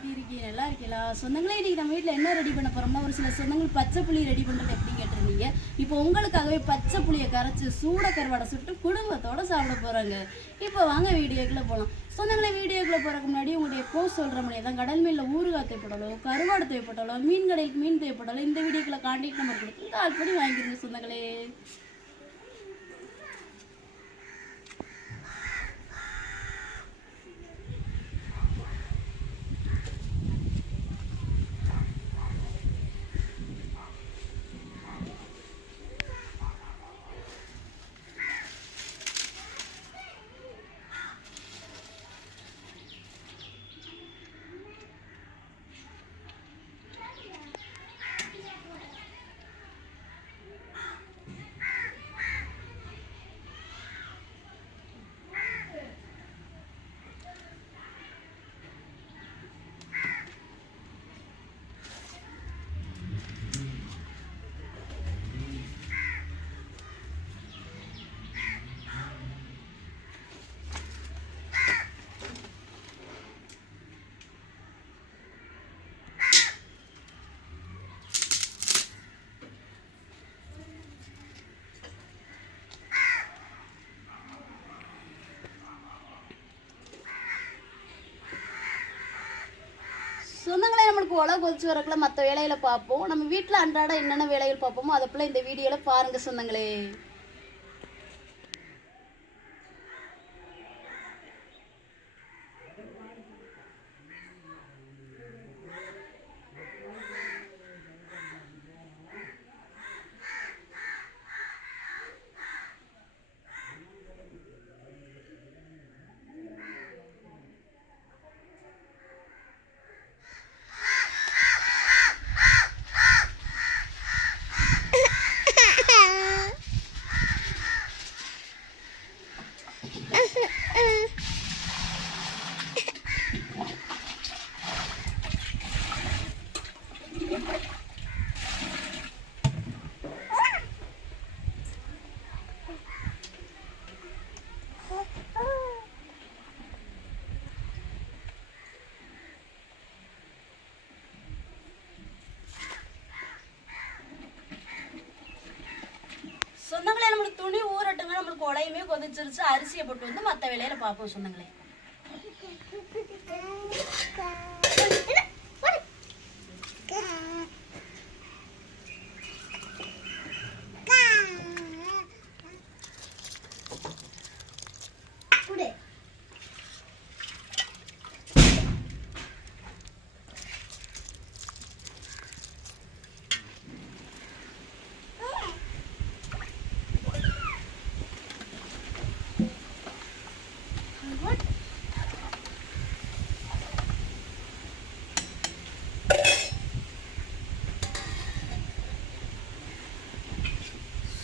எப்படி இருக்கீங்க? நல்லா இருக்கீங்களா? சொந்தங்களே இன்றைக்கி நம்ம வீட்டில் என்ன ரெடி பண்ண போறோம்னா ஒரு சில சொந்தங்கள் பச்சை புளி ரெடி பண்ணுறது எப்படி கேட்டிருந்தீங்க. இப்போ உங்களுக்காகவே பச்சை புளியை கரைச்சி சூட கருவாடை சுட்டு குடும்பத்தோடு சாப்பிட போகிறாங்க இப்போ வாங்க வீடியோக்குள்ளே போகலாம் சொந்தங்களே வீடியோக்குள்ளே போகிறதுக்கு முன்னாடி உங்களுடைய போஸ்ட் சொல்கிற மாதிரி தான் கடல் மீனில் ஊறுகாய் தேவைப்படலோ கருவாடு தேவைப்பட்டாலோ மீன் கடைக்கு மீன் தேவைப்பட்டாலோ இந்த வீடியோக்குள்ளே கான்டாக்ட் நம்பர் கொடுத்து கால் பண்ணி வாங்கிடுங்க சொந்தங்களே. சொந்தங்களே நம்மளுக்கு உலக கொதிச்சு வரக்குள்ள மற்ற வேலையில பார்ப்போம். நம்ம வீட்டில் அன்றாட என்னென்ன வேலைகள் பார்ப்போமோ அதை போல இந்த வீடியோவில் பாருங்க சொந்தங்களே. சொந்தங்களே நம்மளுக்கு துணி ஊரட்டுங்க நம்மளுக்கு உடையுமே கொதிச்சிருச்சு அரிசியை போட்டு வந்து மற்ற வேலையில பார்ப்போம் சொந்தங்களே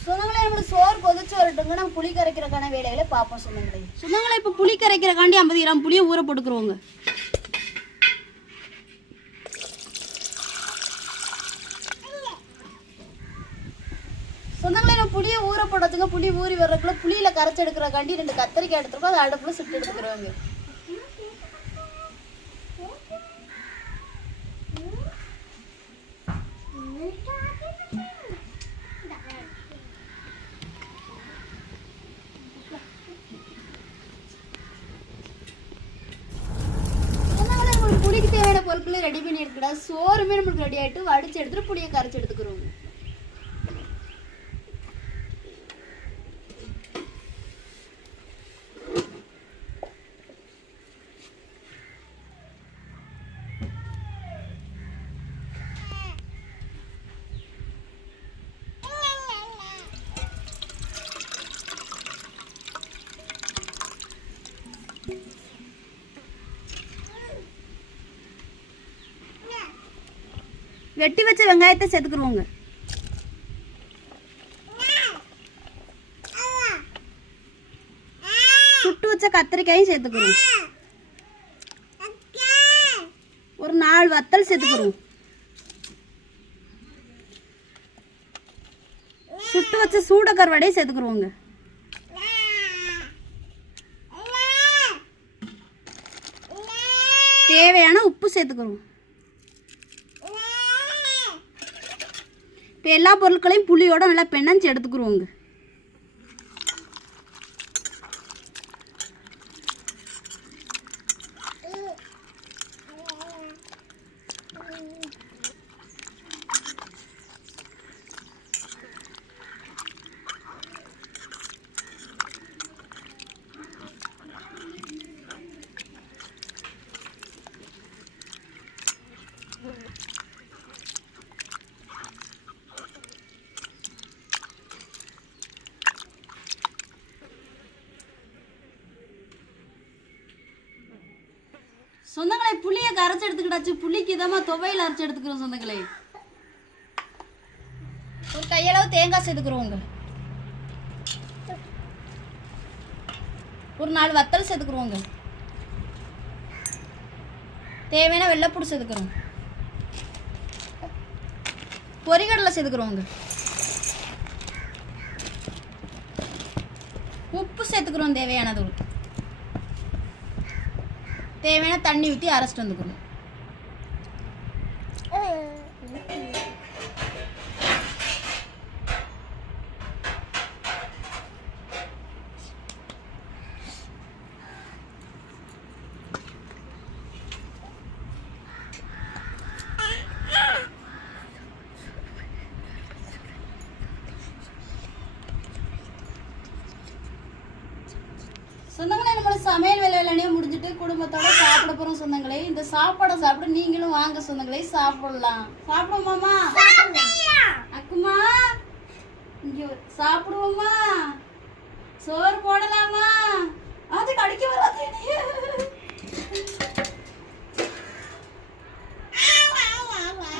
சொந்தங்களே நம்மளுக்கு சோறு கொதிச்சு வரட்டுங்க நம்ம புளி கரைக்கிறக்கான வேலைகளை பார்ப்போம் சொந்தங்களே சொந்தங்களே இப்போ புளி கரைக்கிறக்காண்டி ஐம்பது கிராம் புளியை ஊற போட்டுக்கிறோங்க சொந்தங்களே நம்ம புளியை ஊற போடுறதுங்க புளி ஊறி வர்றதுக்குள்ள புளியில கரைச்சி எடுக்கிறக்காண்டி ரெண்டு கத்திரிக்காய் எடுத்துருக்கோம். அதை அடுப்புல சுட்டு எடுத்துக்கிறோங்க சொந்தங்களே நம்மளுக்கு புளிக்கு ரெடி பண்ணி எடுத்துக்கிட்டா சோறுமே நம்மளுக்கு ரெடி ஆயிட்டு வடிச்சு எடுத்துட்டு புளியை கரைச்சி எடுத்துக்கிறோம். வெட்டி வச்ச வெங்காயத்தை சேர்த்துக்குருவோங்க. சுட்டு வச்ச கத்திரிக்காயும் சேர்த்துக்கிறோம் ஒரு நாலு வத்தல் சேர்த்துக்கிறோம் சுட்டு வச்ச சூட கருவாடையும் சேர்த்துக்குருவோங்க. தேவையான உப்பு சேர்த்துக்கிறோம் இப்போ எல்லா பொருட்களையும் புளியோட நல்லா பெண்ணஞ்சு எடுத்துக்கிறோங்க சொந்தங்களே புளியை கரைச்சி எடுத்துக்கிட்டாச்சு. புளிக்கு இதமா துவையில் அரைச்சி எடுத்துக்கிறோம் சொந்தங்களே. ஒரு கையளவு தேங்காய் சேர்த்துக்கிறோங்க ஒரு நாலு வத்தல் சேர்த்துக்கிறோங்க தேவையான வெள்ளைப்பூடு சேர்த்துக்கிறோம் பொறிகடலை சேர்த்துக்கிறோங்க உப்பு சேர்த்துக்கிறோம் தேவையானது. தேவையான தண்ணி ஊற்றி அரைச்சிட்டு வந்துக்கணும். சொந்தங்களே சமையல் வேலையிலே முடிஞ்சிட்டு குடும்பத்தோட சாப்பிட போறோம் சொந்தங்களே. இந்த சாப்பாடை சாப்பிட நீங்களும் வாங்க சொந்தங்களே சாப்பிடலாம். சாப்பிடுவோமாமா அக்குமா இங்க. சாப்பிடுவோமா? சோறு போடலாமா? அது கடிக்க வராது என்னைய.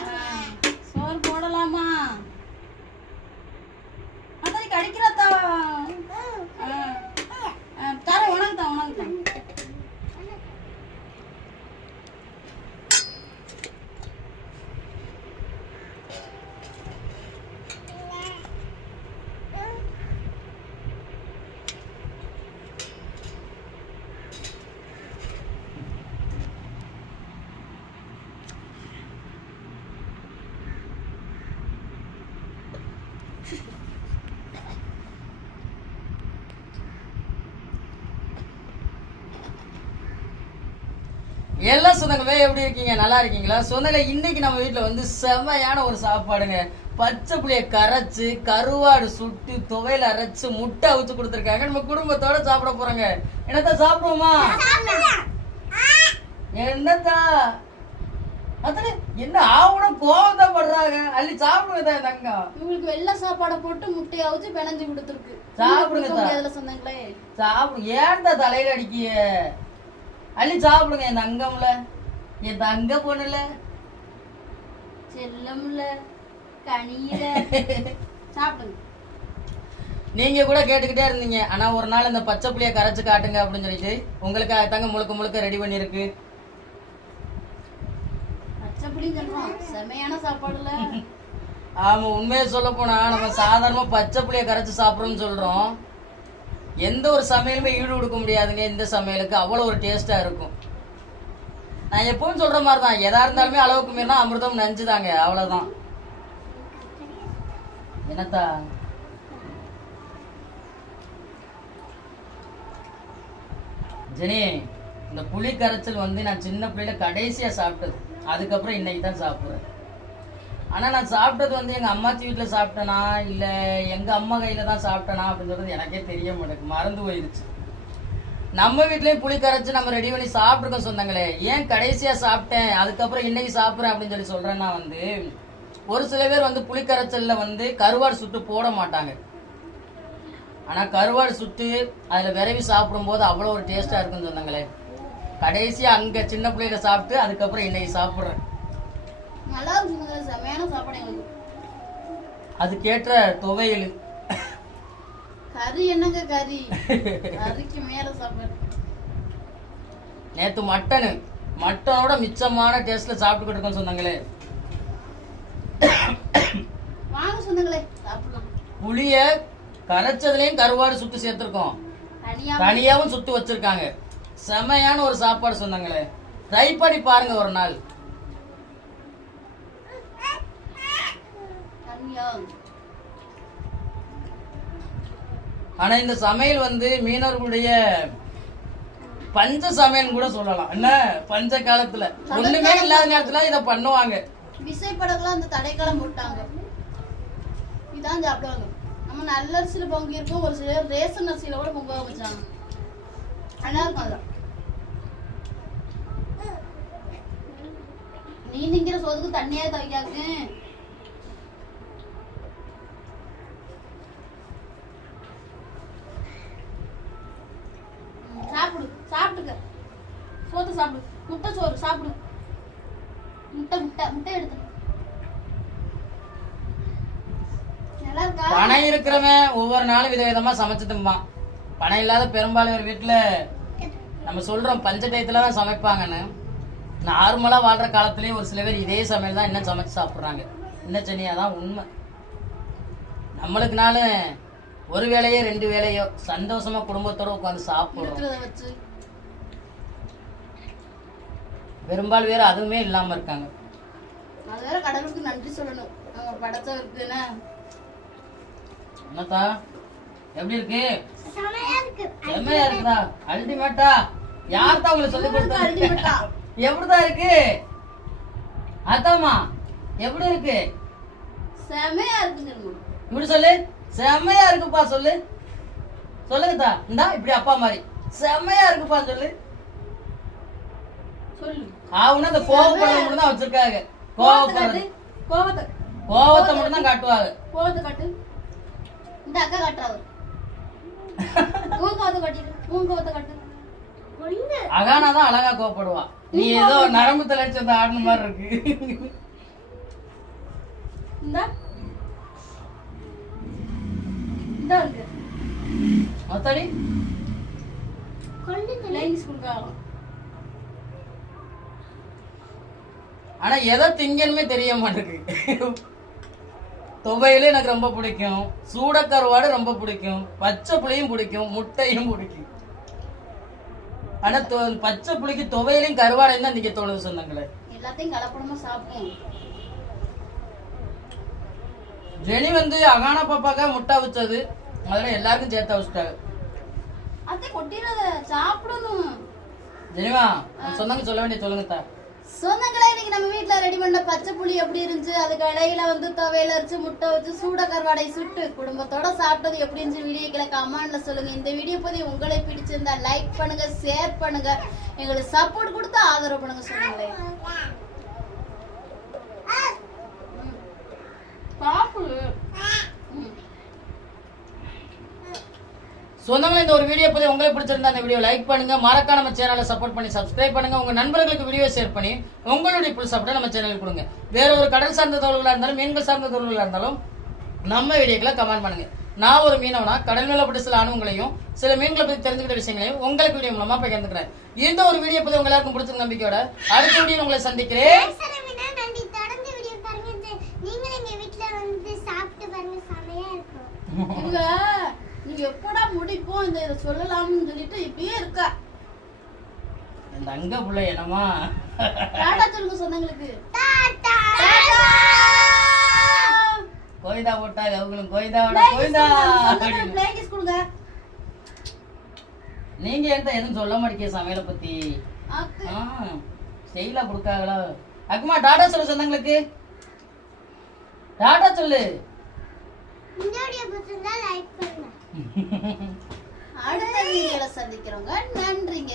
ஆ, சோறு போடலாமா அதான் கடிக்கிறதா தர உனக்கு தான் உனக்கு தான் எல்லா சொந்தங்களே எப்படி இருக்கீங்க? நல்லா இருக்கீங்களா? சொந்தங்களே இன்னைக்கு நம்ம வீட்ல வந்து செம்மையான ஒரு சாப்பாடுங்க. பச்சை புளிய கரைச்சு கருவாடு சுட்டு துவையில அரைச்சு முட்டை அவிச்சு கொடுத்துருக்காங்க. நம்ம குடும்பத்தோட சாப்பிட போறோங்க. என்னத்தா சாப்பிடுவோமா? என்னத்தா? அத்தனை என்ன ஆவணம் கோவம் தான் படுறாங்க அள்ளி சாப்பிடுங்க தான் தங்கம். உங்களுக்கு வெள்ளை சாப்பாடை போட்டு முட்டையை அவிச்சு பிணைஞ்சு கொடுத்துருக்கு. சாப்பிடுங்க சொந்தங்களே. சாப்பிடு ஏன்டா தலையில அடிக்கிய? அள்ளி சாப்பிடுங்க என் தங்கம்ல. என் தங்க பொண்ணுல. செல்லம்ல கனியில. சாப்பிடுங்க. நீங்க கூட கேட்டுக்கிட்டே இருந்தீங்க. ஆனா ஒரு நாள் இந்த பச்சை புளிய கரைச்சு காட்டுங்க அப்படின்னு சொல்லிட்டு உங்களுக்கு தாங்க முழுக்க முழுக்க ரெடி பண்ணிருக்கு செமையான சாப்பாடுல. ஆமா உண்மையை சொல்ல போனா நம்ம சாதாரணமா பச்சை புளிய கரைச்சு சாப்பிடுறோம்னு சொல்றோம். எந்த ஒரு சமையலுமே ஈடு கொடுக்க முடியாதுங்க. இந்த சமையலுக்கு அவ்வளோ ஒரு டேஸ்ட்டாக இருக்கும். நான் எப்பவும் சொல்கிற மாதிரி தான் எதாக இருந்தாலுமே அளவுக்கு மீறினா அமிர்தம் நஞ்சுதாங்க. அவ்வளோதான் என்னத்தா? ஜெனி இந்த புளி கரைச்சல் வந்து நான் சின்ன பிள்ளையில கடைசியாக சாப்பிட்டது. அதுக்கப்புறம் இன்னைக்கு தான் சாப்பிட்றேன். ஆனால் நான் சாப்பிட்டது வந்து எங்கள் அம்மாச்சி வீட்டில் சாப்பிட்டேனா இல்லை எங்கள் அம்மா கையில் தான் சாப்பிட்டேனா அப்படின்னு சொல்கிறது எனக்கே தெரிய மாட்டேங்குது. மறந்து போயிடுச்சு நம்ம வீட்லேயும் புளி கரைச்சி நம்ம ரெடி பண்ணி சாப்பிட்ருக்கோம் சொந்தங்களே. ஏன் கடைசியாக சாப்பிட்டேன் அதுக்கப்புறம் இன்னைக்கு சாப்பிட்றேன் அப்படின்னு சொல்லி சொல்கிறேன்னா வந்து ஒரு சில பேர் வந்து புளி கரைச்சலில் வந்து கருவாடு சுட்டு போட மாட்டாங்க. ஆனால் கருவாடு சுட்டு அதில் விரவி சாப்பிடும்போது அவ்வளோ ஒரு டேஸ்ட்டாக இருக்குன்னு சொன்னாங்களே கடைசியாக அங்கே சின்ன பிள்ளையில சாப்பிட்டு அதுக்கப்புறம் இன்னைக்கு சாப்பிட்றேன். நல்லா சொந்தங்களே செமையான சாப்பாடு எங்களுக்கு அதுக்கேற்ற துவையல். கறி என்னங்க கறி? கறிக்கு மேல சாப்பாடு. நேத்து மட்டனு. மட்டனோட மிச்சமான டேஸ்ட்ல சாப்பிட்டுக்கிட்டு இருக்கோம் சொன்னாங்களே. வாங்க சொந்தங்களே சாப்பிடலாம். புளிய கரைச்சதுலயும் கருவாடு சுட்டு சேர்த்திருக்கோம். தனியா தனியாவும் சுட்டு வச்சிருக்காங்க. செமையான ஒரு சாப்பாடு சொன்னாங்களே. ட்ரை பண்ணி பாருங்க ஒரு நாள் தண்ணியா ஆனா இந்த சமையல் வந்து மீனவர்களுடைய பஞ்ச சமையல் கூட சொல்லலாம். என்ன? பஞ்ச காலத்துல. ஒண்ணுமே இல்லாத நேரத்துல இத பண்ணுவாங்க. விசைப்படகுலாம் அந்த தடைக்காலம் போட்டாங்க. இதான் சாப்பிடுவாங்க நம்ம நல்ல அரிசியில பொங்கி இருக்கும் ஒரு சிலர் ரேஷன் அரிசியில கூட பொங்க வச்சாங்க நல்லா இருக்கும் அதெல்லாம் நீ நிக்கிற சோதுக்கு தண்ணியா துவைக்காக்கு சோத்து சாப்பிடு. முட்டை சோறு சாப்பிடு. முட்டை முட்டை முட்டை எடுத்து பணம் இருக்கிறவன் ஒவ்வொரு நாளும் விதவிதமா சமைச்சு திம்பான் பணம் இல்லாத பெரும்பாலும் வீட்டுல நம்ம சொல்றோம் பஞ்ச டயத்துல தான் சமைப்பாங்கன்னு. நார்மலா வாழ்ற காலத்திலயும் ஒரு சில பேர் இதே சமையல் தான் இன்னும் சமைச்சு சாப்பிடுறாங்க. என்ன சென்னியா தான் உண்மை. நம்மளுக்குனாலும் ஒரு வேலையோ ரெண்டு வேலையோ சந்தோஷமா குடும்பத்தோட உட்காந்து சாப்பிடுறோம் இருக்கிறத வச்சு பெரும்பாலும் பேர் அதுவுமே இல்லாம இருக்காங்க. அது வேற கடவுளுக்கு நன்றி சொல்லணும். நம்ம படைச்சவருக்கு என்ன என்னத்தா? எப்படி இருக்கு? செம்மையா இருக்குதா? அல்டிமேட்டா? யார்தான் உங்களுக்கு சொல்லி? கொடுத்தா எப்படிதான் இருக்கு? அதாம்மா எப்படி இருக்கு? செமையா இருக்குங்க அம்மா. இப்படி சொல்லு. செம்மையா இருக்குப்பா சொல்லு. சொல்லுங்கத்தா. இந்தா இப்படி அப்பா மாதிரி. செம்மையா இருக்குப்பா சொல்லு. சொல்லு. ஆவுன்னா அந்த கோவப்படுறது மட்டும் தான் வச்சிருக்காங்க கோவப்படுறது. கோவத்தை கோவத்தை மட்டும் தான் காட்டுவாங்க. கோவத்தை காட்டு. இந்த அக்கா காட்டுறாரு கோவத்தை காட்டிடு கோவத்தை காட்டு. அகானா தான் அழகா கோவப்படுவா. நீ ஏதோ நரம்பு தளர்ச்சி அந்த ஆடின மாதிரி இருக்கு. இந்தா. இந்தா இருக்கு. மொத்தடி? லேடிஸ் கொடுக்கலாம் ஆனா எதை திங்கணுமே தெரிய மாட்டேங்குது. துவையில எனக்கு ரொம்ப பிடிக்கும். சூடக்கருவாடு ரொம்ப பிடிக்கும். பச்சை புளியும் பிடிக்கும். முட்டையும் பிடிக்கும். ஆனா பச்சை புளிக்கு துவையிலையும் கருவாடையும் தான் நீங்க தோணுது சொன்னாங்களே. எல்லாத்தையும் கலப்படமா சாப்பிடும் ஜெனி வந்து அகானா பாப்பாக்கா முட்டை வச்சது அதெல்லாம் எல்லாருக்கும் சேர்த்து வச்சுட்டாங்க அத்தை கொட்டிடாத. சாப்பிடணும். ஜெனிமா சொன்னாங்க சொல்ல வேண்டிய சொல்லுங்க தா சொந்தங்களே இன்னைக்கு நம்ம வீட்டில் ரெடி பண்ண பச்சை புளி எப்படி இருந்துச்சு? அதுக்கு இடையில வந்து துவையில அரைச்சு முட்டை வச்சு சூட கருவாடை சுட்டு குடும்பத்தோட சாப்பிட்டது எப்படி இருந்துச்சு? வீடியோ கீழே கமெண்ட்ல சொல்லுங்க. இந்த வீடியோ பத்தி உங்களை பிடிச்சிருந்தா லைக் பண்ணுங்க ஷேர் பண்ணுங்க. எங்களுக்கு சப்போர்ட் கொடுத்து ஆதரவு பண்ணுங்க சொல்லுங்களேன் சொந்தங்களே இந்த ஒரு வீடியோ பத்தி உங்களுக்கு பிடிச்சிருந்தா அந்த வீடியோ லைக் பண்ணுங்க. மறக்காம நம்ம சேனலை சப்போர்ட் பண்ணி சப்ஸ்கிரைப் பண்ணுங்க. உங்க நண்பர்களுக்கு வீடியோ ஷேர் பண்ணி உங்களுடைய புல் சப்போர்ட்டை நம்ம சேனலுக்கு கொடுங்க. வேற ஒரு கடல் சார்ந்த தகவல்களா இருந்தாலும் மீன்கள் சார்ந்த தகவல்களா இருந்தாலும் நம்ம வீடியோக்களை கமெண்ட் பண்ணுங்க. நான் ஒரு மீனவனா கடல் மேல பட்ட சில அனுபவங்களையும் சில மீன்களை பத்தி தெரிஞ்சுக்கிட்ட விஷயங்களையும் உங்களுக்கு வீடியோ மூலமா பகிர்ந்துக்கிறேன். இந்த ஒரு வீடியோ பத்தி உங்க எல்லாருக்கும் பிடிச்ச நம்பிக்கையோட அடுத்த வீடியோ உங்களை சந்திக்கிறேன். பேசுறவங்க நன்றி. தொடர்ந்து வீடியோ பாருங்க. இந்த- நீங்களும் எங்க வீட்ல வந்து சாப்பிட்டு பாருங்க. செமையா இருக்கும். இவங்க எப்படா முடிப்போம் இந்த இதை சொல்லலாம்னு சொல்லிட்டு இப்படியே இருக்கா? இந்த அங்க புள்ள என்னமா? டாடா சொல்லுங்க சொந்தங்களுக்கு. டாடா! கோயிதா போட்டா அவங்களும் கோயிதா கொடுங்க நீங்க என்கிட்ட எதுவும் சொல்ல மாட்டேங்க சமையலை பத்தி. ஸ்டைலா கொடுக்காங்களா அக்குமா டாடா சொல்லு சொந்தங்களுக்கு. டாடா சொல்லு. இந்த வீடியோ பிடிச்சிருந்தா லைக் பண்ணுங்க. அடுத்த வீடியோல சந்திக்கிறோங்க. நன்றிங்க.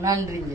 நன்றிங்க.